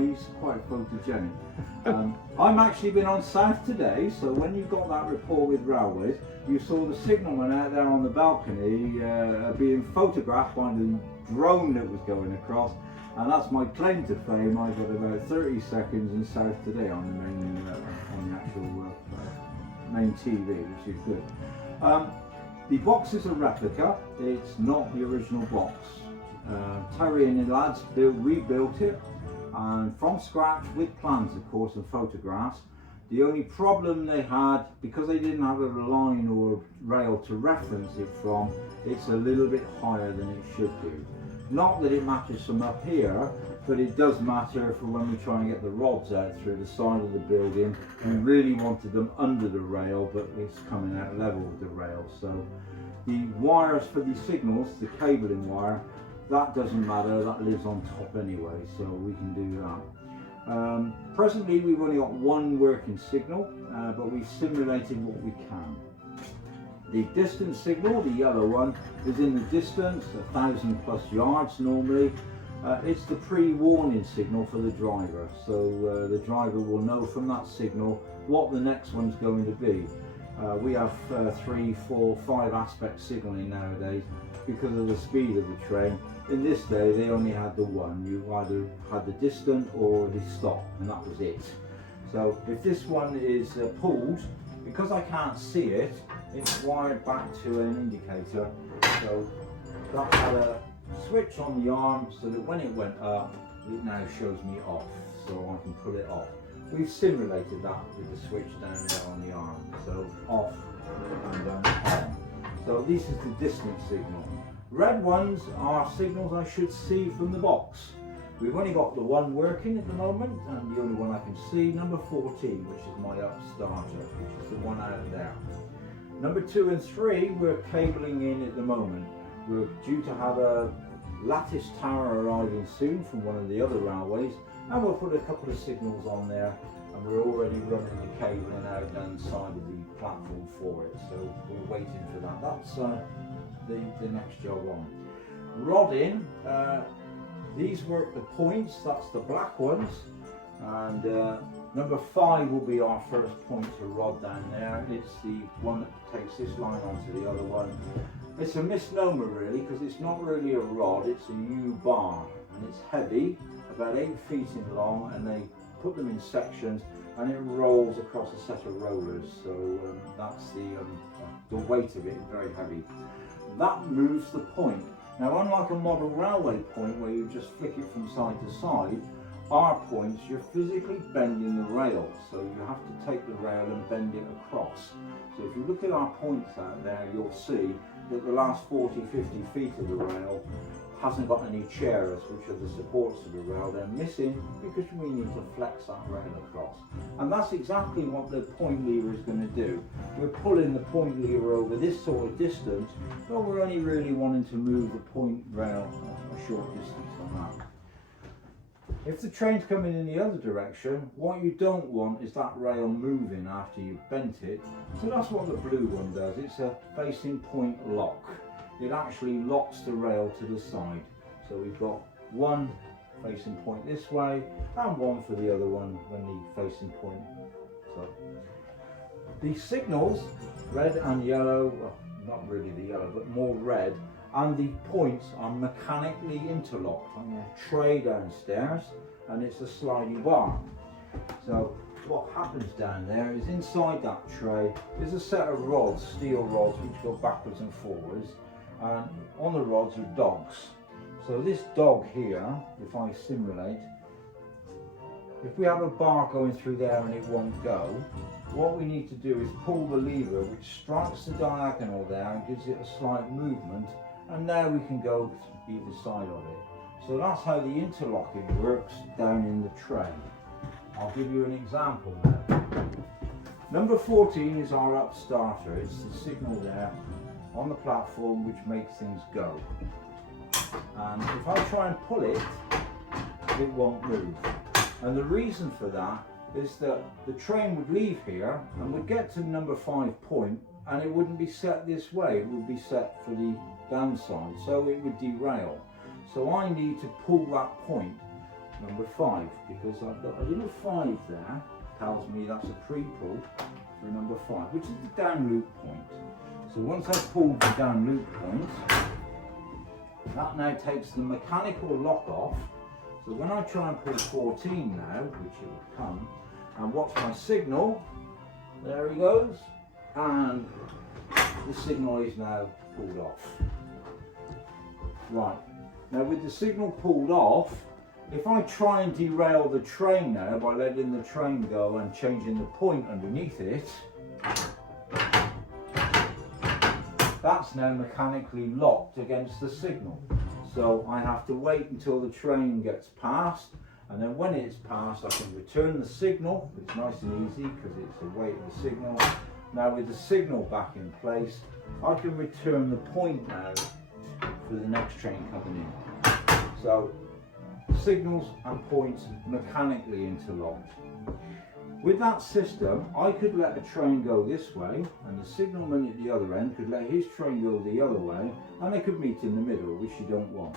he's quite photogenic. I'm actually been on south today, so when you got that report with railways, you saw the signalman out there on the balcony being photographed by the drone that was going across, and that's my claim to fame. I got about 30 seconds in south today on the main, on the actual main TV, which is good. The box is a replica, it's not the original box. Terry and his lads rebuilt it, and from scratch with plans of course and photographs. The only problem they had, because they didn't have a line or rail to reference it from, it's a little bit higher than it should do. Not that it matters from up here, but it does matter for when we try and get the rods out through the side of the building. We really wanted them under the rail, but it's coming out level with the rail. So the wires for the signals, the cabling wire, that doesn't matter, that lives on top anyway, so we can do that. Presently we've only got one working signal, but we've simulated what we can. The distance signal, the yellow one, is in the distance, 1,000+ yards normally. It's the pre-warning signal for the driver, so the driver will know from that signal what the next one's going to be. We have 3, 4, 5 aspect signalling nowadays because of the speed of the train. In this day they only had the one. You either had the distant or the stop, and that was it. So if this one is pulled, because I can't see it, it's wired back to an indicator. So that had a switch on the arm so that when it went up, it now shows me off, so I can pull it off. We've simulated that with the switch down there on the arm, so off and on. So this is the distance signal. Red ones are signals I should see from the box. We've only got the one working at the moment, and the only one I can see, number 14, which is my up starter, which is the one out there. Number 2 and 3 we're cabling in at the moment. We're due to have a lattice tower arriving soon from one of the other railways, and we'll put a couple of signals on there, and we're already running the cabling out down the side of the platform for it, so we're waiting for that. That's the next job on. Rodding, these work the points, that's the black ones, and number 5 will be our first point to rod down there. It's the one that takes this line onto the other one. It's a misnomer really, because it's not really a rod, it's a U-bar, and it's heavy, about 8 feet in long, and they put them in sections and it rolls across a set of rollers, so that's the weight of it, very heavy. That moves the point. Now unlike a model railway point where you just flick it from side to side, our points you're physically bending the rail, so you have to take the rail and bend it across. So if you look at our points out there, you'll see that the last 40, 50 feet of the rail hasn't got any chairs, which are the supports of the rail. They're missing because we need to flex that rail across. And that's exactly what the point lever is going to do. We're pulling the point lever over this sort of distance, but we're only really wanting to move the point rail a short distance on that. If the train's coming in the other direction, what you don't want is that rail moving after you've bent it. So that's what the blue one does. It's a facing point lock. It actually locks the rail to the side. So we've got one facing point this way and one for the other one when the facing point. So the signals, red and yellow, well, not really the yellow, but more red, and the points are mechanically interlocked on a tray downstairs, and it's a sliding bar. So what happens down there is inside that tray is a set of rods, steel rods, which go backwards and forwards, and on the rods are dogs. So this dog here, if I simulate, if we have a bar going through there and it won't go, what we need to do is pull the lever which strikes the diagonal there and gives it a slight movement, and now we can go to either side of it. So that's how the interlocking works down in the tray. I'll give you an example now. Number 14 is our up starter. It's the signal there on the platform which makes things go. And if I try and pull it, it won't move. And the reason for that is that the train would leave here and would get to number 5 point, and it wouldn't be set this way, it would be set for the downside, so it would derail. So I need to pull that point number 5, because I've got a little 5 there, tells me that's a pre-pull for number 5, which is the down loop point. So once I've pulled the down loop point, that now takes the mechanical lock off. So when I try and pull 14 now, which it will come, and watch my signal, there he goes, and the signal is now pulled off. Right, now with the signal pulled off, if I try and derail the train now by letting the train go and changing the point underneath it, that's now mechanically locked against the signal. So I have to wait until the train gets past, and then when it's passed I can return the signal. It's nice and easy because it's the weight of the signal. Now with the signal back in place, I can return the point now for the next train coming in. So signals and points mechanically interlocked. With that system, I could let a train go this way, and the signalman at the other end could let his train go the other way, and they could meet in the middle, which you don't want.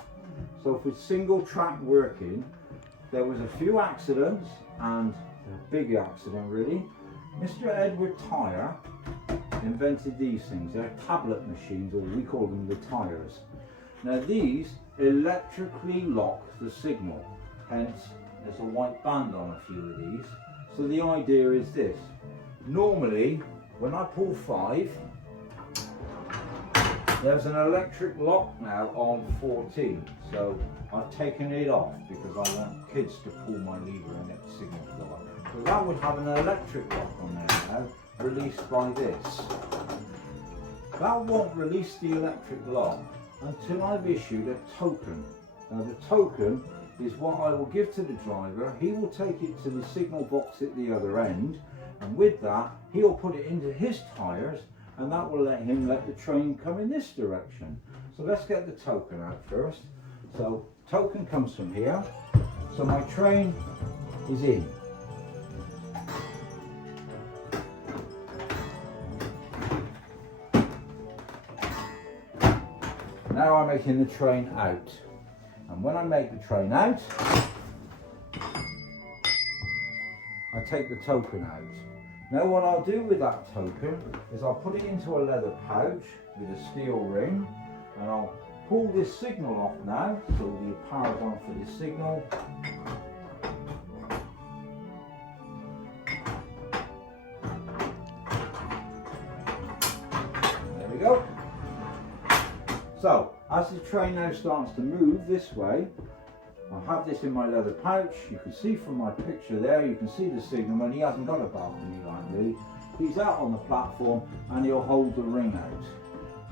So for single track working, there was a few accidents, and a big accident really. Mr. Edward Tyre invented these things. They're tablet machines, or we call them the tyres. Now these electrically lock the signal, hence there's a white band on a few of these. So the idea is this: normally when I pull 5, there's an electric lock now on 14, so I've taken it off because I want kids to pull my lever and get the signal to go up. So that would have an electric lock on there now, released by this. That won't release the electric lock until I've issued a token. Now the token is what I will give to the driver. He will take it to the signal box at the other end, and with that he'll put it into his tyres, and that will let the train come in this direction. So let's get the token out first. So token comes from here, so my train is in. Now I'm making the train out. And when I make the train out, I take the token out. Now what I'll do with that token is I'll put it into a leather pouch with a steel ring, and I'll pull this signal off now, so the power's on for the signal. There we go. So, as the train now starts to move this way, I'll have this in my leather pouch. You can see from my picture there, you can see the signalman. He hasn't got a balcony like me. He's out on the platform and he'll hold the ring out.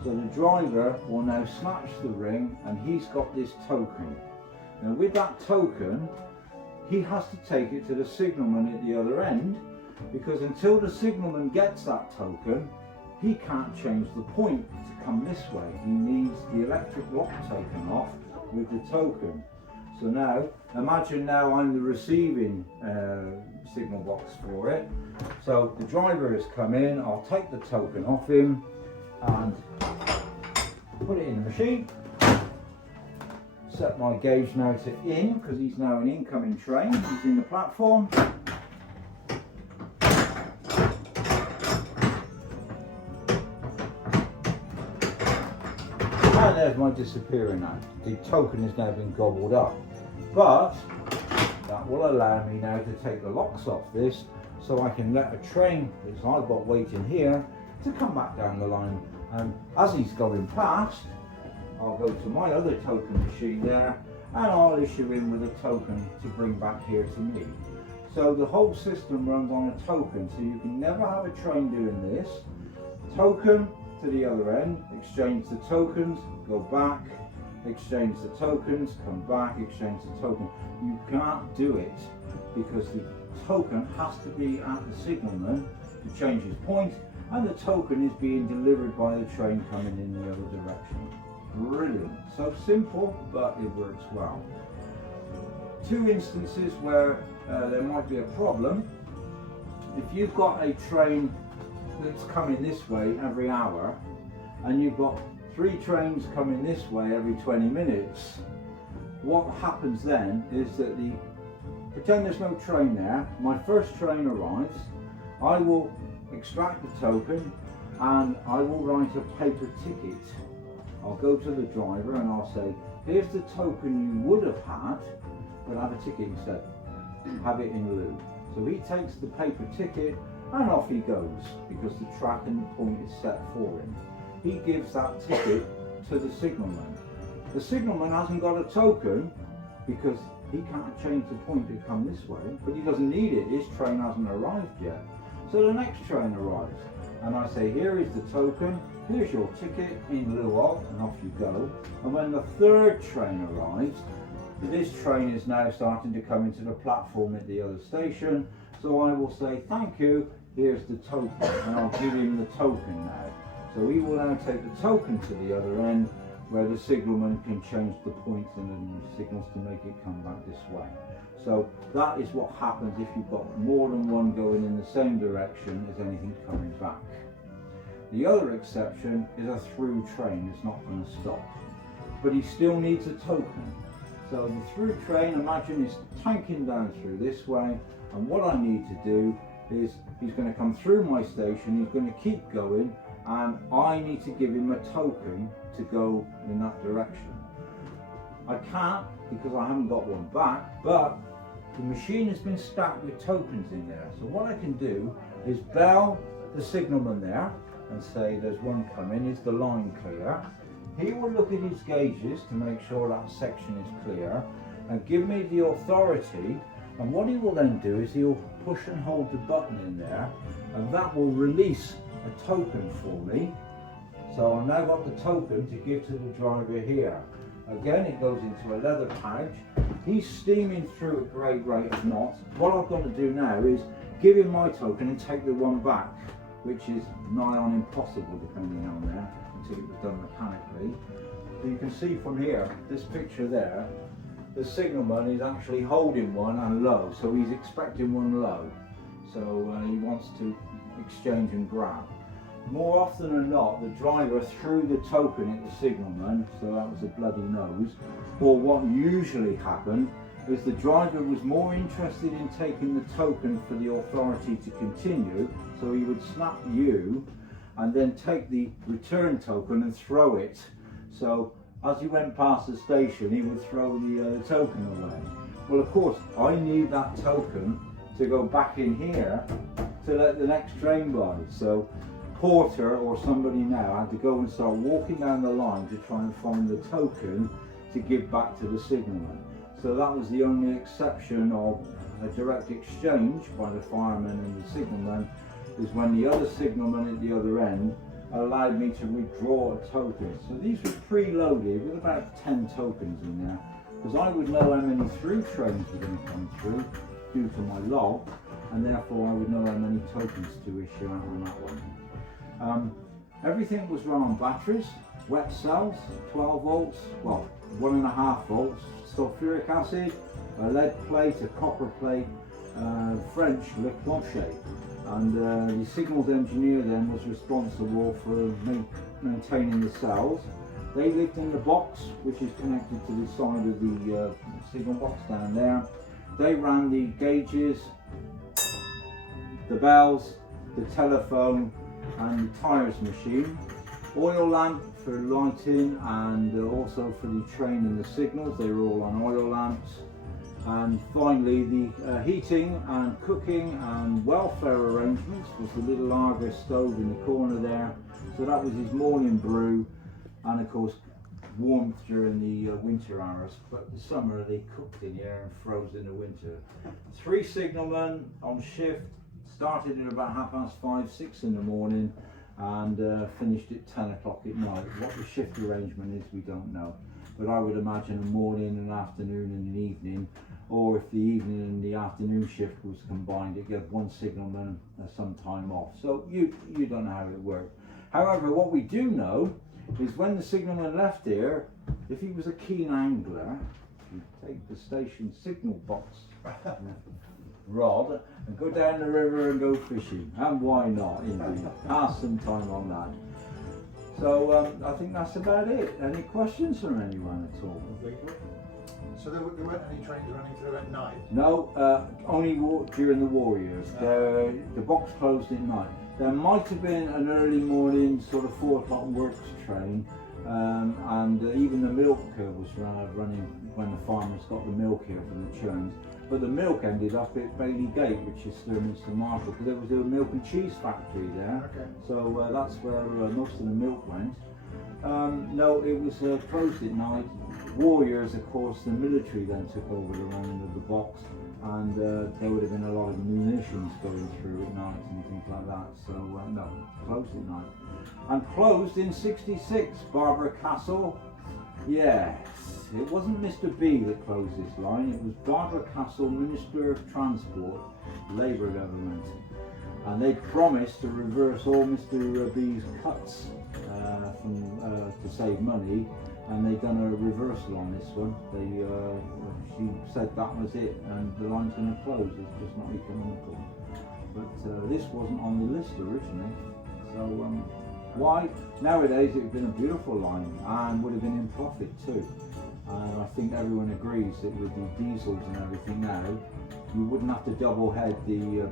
So the driver will now snatch the ring, and he's got this token. Now with that token, he has to take it to the signalman at the other end, because until the signalman gets that token, he can't change the point to come this way. He needs the electric lock taken off with the token. So now, imagine now I'm the receiving signal box for it. So the driver has come in, I'll take the token off him and put it in the machine. Set my gauge now to in, because he's now an incoming train. He's in the platform. And there's my disappearing now. The token has now been gobbled up. But that will allow me now to take the locks off this, so I can let a train that I've got waiting here to come back down the line. And as he's going past, I'll go to my other token machine there, and I'll issue him with a token to bring back here to me. So the whole system runs on a token, so you can never have a train doing this. Token to the other end, exchange the tokens, go back, exchange the tokens, come back, exchange the token. You can't do it because the token has to be at the signalman to change his point, and the token is being delivered by the train coming in the other direction. Brilliant. So simple, but it works well. Two instances where there might be a problem. If you've got a train that's coming this way every hour, and you've got 3 trains coming this way every 20 minutes, what happens then is that the pretend there's no train there. My first train arrives. I will extract the token and I will write a paper ticket. I'll go to the driver and I'll say, here's the token you would have had, but have a ticket instead. Have it in lieu. So he takes the paper ticket and off he goes, because the track and the point is set for him. He gives that ticket to the signalman. The signalman hasn't got a token because he can't change the point to come this way, but he doesn't need it, his train hasn't arrived yet. So the next train arrives and I say, here is the token, here's your ticket in lieu of, and off you go. And when the third train arrives, this train is now starting to come into the platform at the other station, so I will say, thank you, here's the token, and I'll give him the token now. So he will now take the token to the other end, where the signalman can change the points and the signals to make it come back this way. So that is what happens if you've got more than one going in the same direction as anything coming back. The other exception is a through train. It's not going to stop, but he still needs a token. So the through train, imagine, is tanking down through this way, and what I need to do is he's going to come through my station, he's going to keep going, and I need to give him a token to go in that direction. I can't because I haven't got one back, but the machine has been stacked with tokens in there. So what I can do is bell the signalman there and say there's one coming, is the line clear? He will look at his gauges to make sure that section is clear and give me the authority, and what he will then do is he'll push and hold the button in there, and that will release a token for me. So I've now got the token to give to the driver here. Again, it goes into a leather pouch. He's steaming through at great rate of knots. What I've got to do now is give him my token and take the one back, which is nigh on impossible depending on there, until it was done mechanically. So you can see from here, this picture there, the signalman is actually holding one and low, so he's expecting one low. So he wants to exchange and grab. More often than not, the driver threw the token at the signalman, so that was a bloody nose. Or what usually happened is the driver was more interested in taking the token for the authority to continue, so he would snap you and then take the return token and throw it. So as he went past the station, he would throw the token away. Well, of course, I need that token to go back in here to let the next train by. So porter or somebody now had to go and start walking down the line to try and find the token to give back to the signalman. So that was the only exception of a direct exchange by the fireman and the signalman, is when the other signalman at the other end allowed me to withdraw a token. So these were pre-loaded with about 10 tokens in there, because I would know how many through trains were going to come through due to my log, and therefore I would know how many tokens to issue out on that one. Everything was run on batteries, wet cells, 12 volts, well, 1.5 volts, sulfuric acid, a lead plate, a copper plate, French Le Plancher. And the signals engineer then was responsible for maintaining the cells. They lived in the box, which is connected to the side of the signal box down there. They ran the gauges, the bells, the telephone, and the tyres machine. Oil lamp for lighting, and also for the train and the signals. They were all on oil lamps. And finally, the heating and cooking and welfare arrangements was the little Argus stove in the corner there. So that was his morning brew, and of course warmth during the winter hours. But the summer they cooked in here and froze in the winter. 3 signalmen on shift, started at about 5:30, 6 in the morning, and finished at 10 o'clock at night. What the shift arrangement is, we don't know. But I would imagine a morning, an afternoon and an evening, or if the evening and the afternoon shift was combined, it gave one signalman some time off. So you don't know how it worked. However, what we do know is when the signalman left here, if he was a keen angler, he'd take the station signal box rod and go down the river and go fishing. And why not, indeed? Pass some time on that. So I think that's about it. Any questions from anyone at all? So there weren't any trains running through at night? No, only during the war years. The box closed at night. There might have been an early morning sort of 4 o'clock works train, and even the milk was running when the farmers got the milk here for the churns. But the milk ended up at Bailey Gate, which is Stirlingstone Market, because there was a milk and cheese factory there. Okay. So that's where most of the milk went. No, it was closed at night. Warriors, of course, the military then took over the running of the box, and there would have been a lot of munitions going through at night and things like that. So no, closed at night. And closed in '66, Barbara Castle. Yes, it wasn't Mr. B that closed this line, it was Barbara Castle, Minister of Transport, Labour government. And they promised to reverse all Mr. B's cuts to save money, and they've done a reversal on this one. She said that was it, and the line's going to close, it's just not economical. But this wasn't on the list originally, so why? Nowadays it would have been a beautiful line and would have been in profit too. And I think everyone agrees that with the diesels and everything now, you wouldn't have to double head the hill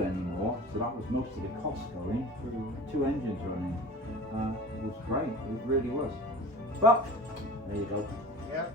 anymore. So that was most of the cost going through 2 engines running. It was great, it really was. But there you go. Yeah.